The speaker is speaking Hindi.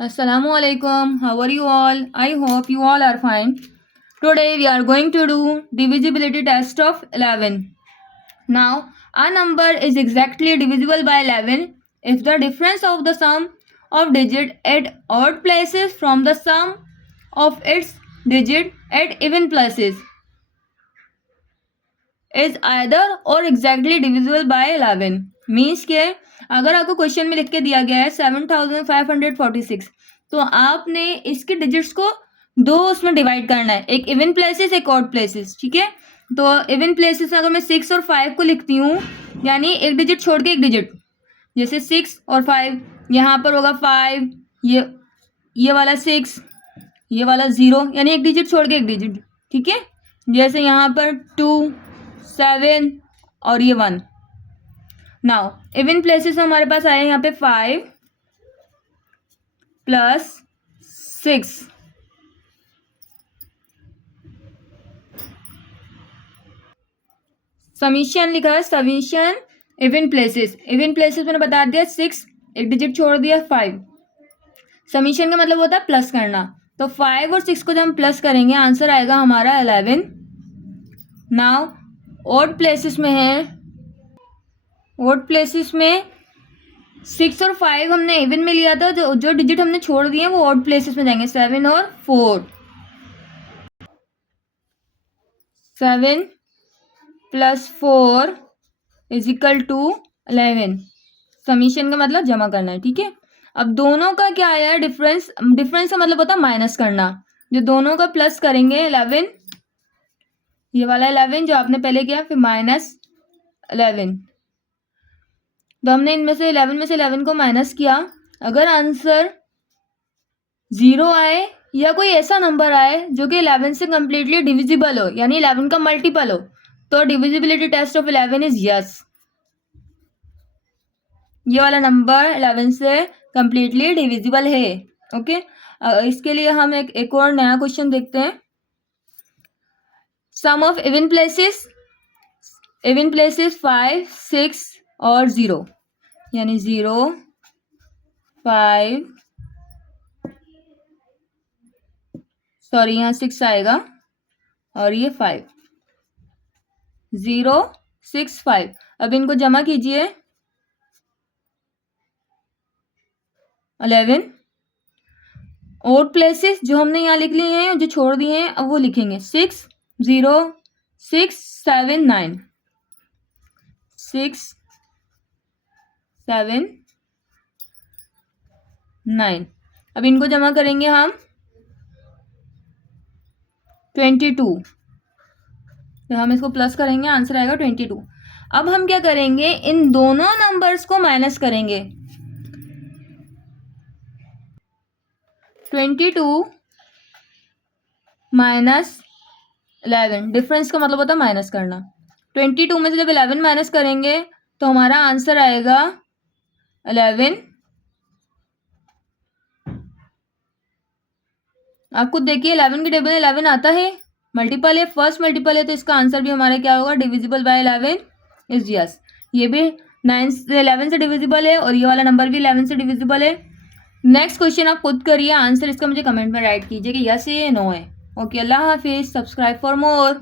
Assalamu alaikum. How are you all? I hope you all are fine. Today we are going to do divisibility test of 11. Now, a number is exactly divisible by 11 if the difference of the sum of digit at odd places from the sum of its digit at even places is either or exactly divisible by 11. Means के अगर आपको क्वेश्चन में लिख के दिया गया है 7546 तो आपने इसके डिजिट्स को दो उसमें डिवाइड करना है, एक इवन प्लेसेस एक ऑड प्लेसेस. ठीक है, तो इवन प्लेसेस अगर मैं 6 और 5 को लिखती हूँ यानी एक डिजिट छोड़ के एक डिजिट, जैसे 6 और 5, यहाँ पर होगा 5, ये वाला 6, ये वाला 0, यानी एक डिजिट छोड़ के एक डिजिट. ठीक है, जैसे यहाँ पर 2, 7 और ये 1. नाउ इवन प्लेसेस हमारे पास आए यहाँ पे 5 प्लस 6. समीशन लिखा है, summation even places. Even places मैंने बता दिया 6, एक डिजिट छोड़ दिया 5. समीशन का मतलब होता है प्लस करना, तो 5 और 6 को जब हम प्लस करेंगे आंसर आएगा हमारा 11. नाउ ऑड प्लेसेस में है, ऑड प्लेसेस में 6 और 5 हमने इवन में लिया था, जो डिजिट हमने छोड़ दिए वो ऑड प्लेसेस में जाएंगे. 7 और 4, 7 plus 4 is equal to 11. Summation का मतलब जमा करना है. ठीक है, अब दोनों का क्या आया है डिफरेंस. डिफरेंस का मतलब होता है माइनस करना. जो दोनों का प्लस करेंगे 11, ये वाला 11 जो आपने पहले किया, फिर माइनस 11. तो हमने इनमें से 11 में से 11 को माइनस किया. अगर आंसर 0 आए या कोई ऐसा नंबर आए जो कि 11 से कम्प्लीटली डिविजिबल हो, यानी 11 का मल्टीपल हो, तो divisibility test of 11 is yes. ये वाला नंबर 11 से कम्प्लीटली डिविजिबल है. ओके, इसके लिए हम एक और नया क्वेश्चन देखते हैं. सम ऑफ इवन प्लेसेस 5, 6 और 0, यानी 0, 5, सॉरी यहाँ 6 आएगा और ये 5, 0, 6, 5. अब इनको जमा कीजिए 11. ऑड प्लेसेस जो हमने यहाँ लिख लिए हैं, जो छोड़ दिए हैं अब वो लिखेंगे. 6, 0, 6, 7, 9, 6, 7, 9. अब इनको जमा करेंगे हम 22. तो हम इसको प्लस करेंगे, आंसर आएगा 22. अब हम क्या करेंगे, इन दोनों नंबर्स को माइनस करेंगे. 22 माइनस 11, डिफरेंस का मतलब होता है माइनस करना. 22 में से जब 11 माइनस करेंगे तो हमारा आंसर आएगा 11. आप खुद देखिए 11 के टेबल में 11 आता है, मल्टीपल है, फर्स्ट मल्टीपल है, तो इसका आंसर भी हमारा क्या होगा, डिविजिबल बाय 11 इज यस. ये भी 9 से 11 से डिविजिबल है और ये वाला नंबर भी 11 से डिविजिबल है. नेक्स्ट क्वेश्चन आप खुद करिए, आंसर इसका मुझे कमेंट में राइट कीजिए कि यस है या नो है. Okay, Allah Hafiz. Subscribe for more.